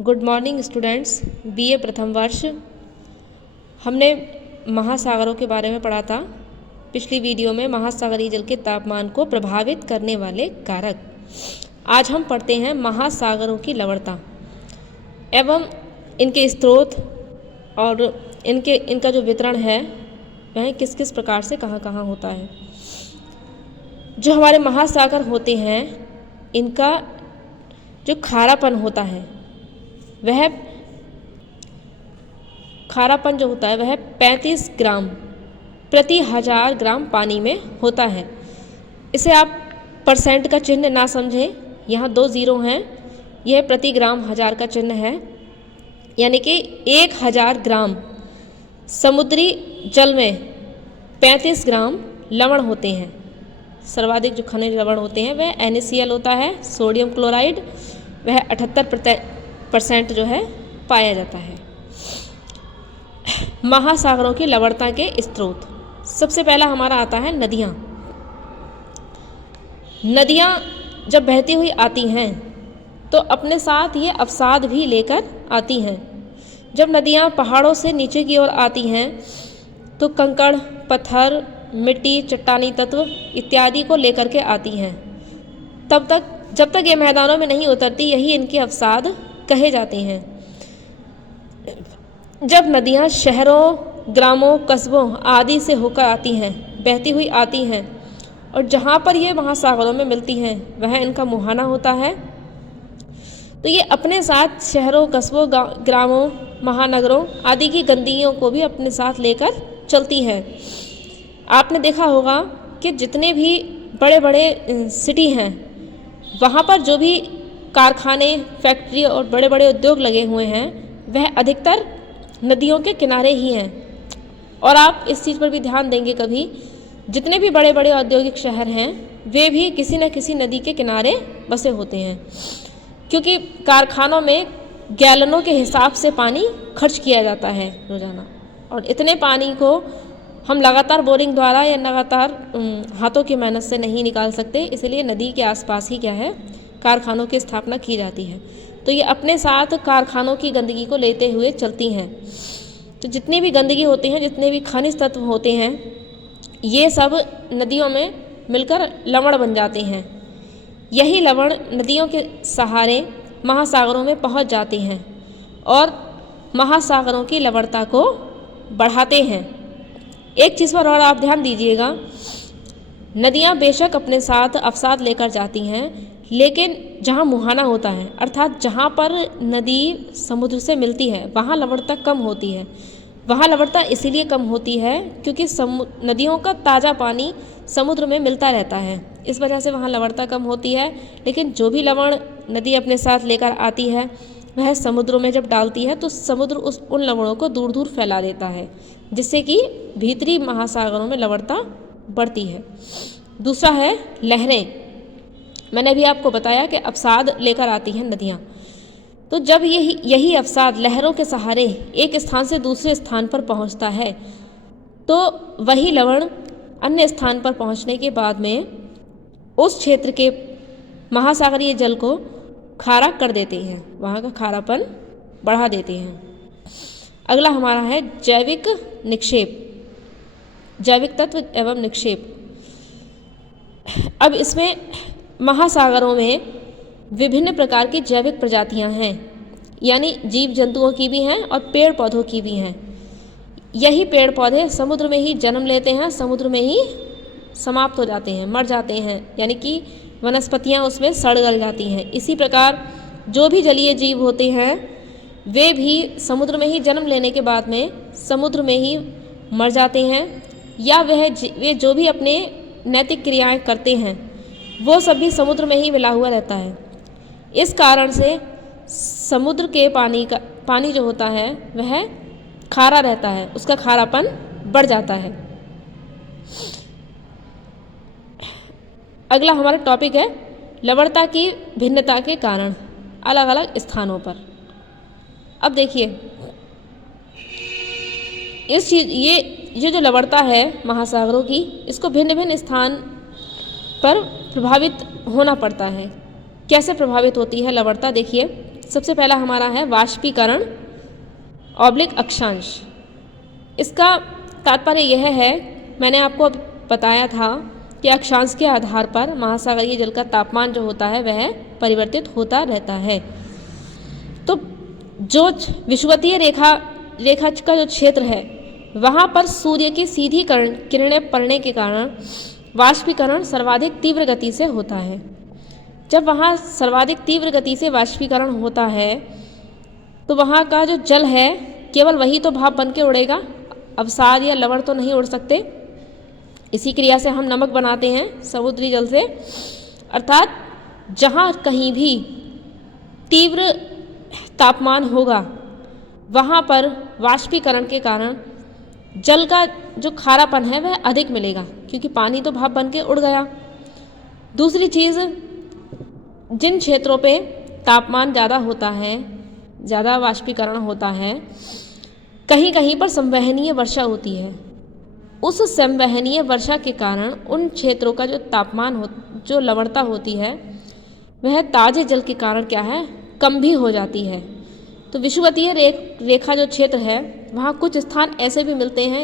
Good morning students. BA प्रथम वर्ष। हमने महासागरों के बारे में पढ़ा था पिछली वीडियो में। महासागरीय जल के तापमान को प्रभावित करने वाले कारक। आज हम पढ़ते हैं महासागरों की लवणता एवं इनके स्रोत और इनका जो वितरण है वह किस किस प्रकार से कहाँ कहाँ होता है। जो हमारे महासागर होते हैं इनका जो खारापन होता है वह खारापन जो होता है वह 35 ग्राम प्रति 1000 ग्राम पानी में होता है। इसे आप परसेंट का चिन्ह ना समझें, यहाँ 2 जीरो हैं, यह प्रति ग्राम 1000 का चिन्ह है। यानी कि 1000 ग्राम समुद्री जल में 35 ग्राम लवण होते हैं। सर्वाधिक जो खनिज लवण होते हैं वह NaCl होता है, सोडियम क्लोराइड, वह 78% जो है पाया जाता है। महासागरों की लवणता के स्रोत, सबसे पहला हमारा आता है नदियाँ। नदियाँ जब बहती हुई आती हैं तो अपने साथ ये अवसाद भी लेकर आती हैं। जब नदियाँ पहाड़ों से नीचे की ओर आती हैं तो कंकड़, पत्थर, मिट्टी, चट्टानी तत्व इत्यादि को लेकर के आती हैं। जब तक ये मैदानों में नहीं उतरती यही इनके अवसाद कहे जाते हैं। जब नदियाँ शहरों, ग्रामों, कस्बों आदि से होकर आती हैं, बहती हुई आती हैं और जहाँ पर ये महासागरों में मिलती हैं वह इनका मुहाना होता है, तो ये अपने साथ शहरों, कस्बों, ग्रामों, महानगरों आदि की गंदगियों को भी अपने साथ लेकर चलती हैं। आपने देखा होगा कि जितने भी बड़े बड़े सिटी हैं वहाँ पर जो भी कारखाने, फैक्ट्री और बड़े बड़े उद्योग लगे हुए हैं वह अधिकतर नदियों के किनारे ही हैं। और आप इस चीज़ पर भी ध्यान देंगे कभी, जितने भी बड़े बड़े औद्योगिक शहर हैं वे भी किसी न किसी नदी के किनारे बसे होते हैं, क्योंकि कारखानों में गैलनों के हिसाब से पानी खर्च किया जाता है रोज़ाना, और इतने पानी को हम लगातार बोरिंग द्वारा या लगातार हाथों की मेहनत से नहीं निकाल सकते। इसलिए नदी के आसपास ही क्या है, कारखानों की स्थापना की जाती है। तो ये अपने साथ कारखानों की गंदगी को लेते हुए चलती हैं। तो जितनी भी गंदगी होती हैं, जितने भी खनिज तत्व होते हैं, ये सब नदियों में मिलकर लवण बन जाते हैं। यही लवण नदियों के सहारे महासागरों में पहुंच जाते हैं और महासागरों की लवणता को बढ़ाते हैं। एक चीज़ पर और आप ध्यान दीजिएगा, नदियाँ बेशक अपने साथ अवसाद लेकर जाती हैं, लेकिन जहाँ मुहाना होता है अर्थात जहाँ पर नदी समुद्र से मिलती है वहाँ लवणता कम होती है। वहाँ लवणता इसीलिए कम होती है क्योंकि नदियों का ताज़ा पानी समुद्र में मिलता रहता है, इस वजह से वहाँ लवणता कम होती है। लेकिन जो भी लवण नदी अपने साथ लेकर आती है वह समुद्रों में जब डालती है तो समुद्र उन लवणों को दूर दूर फैला देता है, जिससे कि भीतरी महासागरों में लवणता बढ़ती है। दूसरा है लहरें। मैंने भी आपको बताया कि अवसाद लेकर आती हैं नदियाँ, तो जब यही अवसाद लहरों के सहारे एक स्थान से दूसरे स्थान पर पहुँचता है तो वही लवण अन्य स्थान पर पहुँचने के बाद में उस क्षेत्र के महासागरीय जल को खारा कर देते हैं, वहाँ का खारापन बढ़ा देते हैं। अगला हमारा है जैविक निक्षेप, जैविक तत्व एवं निक्षेप। अब इसमें महासागरों में विभिन्न प्रकार की जैविक प्रजातियां हैं, यानी जीव जंतुओं की भी हैं और पेड़ पौधों की भी हैं। यही पेड़ पौधे समुद्र में ही जन्म लेते हैं, समुद्र में ही समाप्त हो जाते हैं, मर जाते हैं, यानी कि वनस्पतियां उसमें सड़ गल जाती हैं। इसी प्रकार जो भी जलीय जीव होते हैं वे भी समुद्र में ही जन्म लेने के बाद में समुद्र में ही मर जाते हैं, या वे जो भी अपने नैतिक क्रियाएं करते हैं वो सब भी समुद्र में ही मिला हुआ रहता है। इस कारण से समुद्र के पानी जो होता है वह खारा रहता है, उसका खारापन बढ़ जाता है। अगला हमारा टॉपिक है लवणता की भिन्नता के कारण अलग अलग स्थानों पर। अब देखिए ये जो लवणता है महासागरों की, इसको भिन्न भिन्न स्थान पर प्रभावित होना पड़ता है। कैसे प्रभावित होती है लवणता, देखिए सबसे पहला हमारा है वाष्पीकरण ऑब्लिक अक्षांश। इसका तात्पर्य यह है, मैंने आपको अब बताया था कि अक्षांश के आधार पर महासागरीय जल का तापमान जो होता है वह परिवर्तित होता रहता है। तो जो विषुवतीय रेखा का जो क्षेत्र है वहाँ पर सूर्य की सीधी किरणें पड़ने के कारण वाष्पीकरण सर्वाधिक तीव्र गति से होता है। जब वहाँ सर्वाधिक तीव्र गति से वाष्पीकरण होता है तो वहाँ का जो जल है केवल वही तो भाप बन के उड़ेगा, अवसाद या लवण तो नहीं उड़ सकते। इसी क्रिया से हम नमक बनाते हैं समुद्री जल से। अर्थात जहाँ कहीं भी तीव्र तापमान होगा वहाँ पर वाष्पीकरण के कारण जल का जो खारापन है वह अधिक मिलेगा, क्योंकि पानी तो भाप बन के उड़ गया। दूसरी चीज़, जिन क्षेत्रों पे तापमान ज़्यादा होता है, ज़्यादा वाष्पीकरण होता है, कहीं कहीं पर संवहनीय वर्षा होती है। उस संवहनीय वर्षा के कारण उन क्षेत्रों का जो तापमान जो लवणता होती है वह ताजे जल के कारण क्या है, कम भी हो जाती है। तो विषुवतीय रेखा जो क्षेत्र है वहाँ कुछ स्थान ऐसे भी मिलते हैं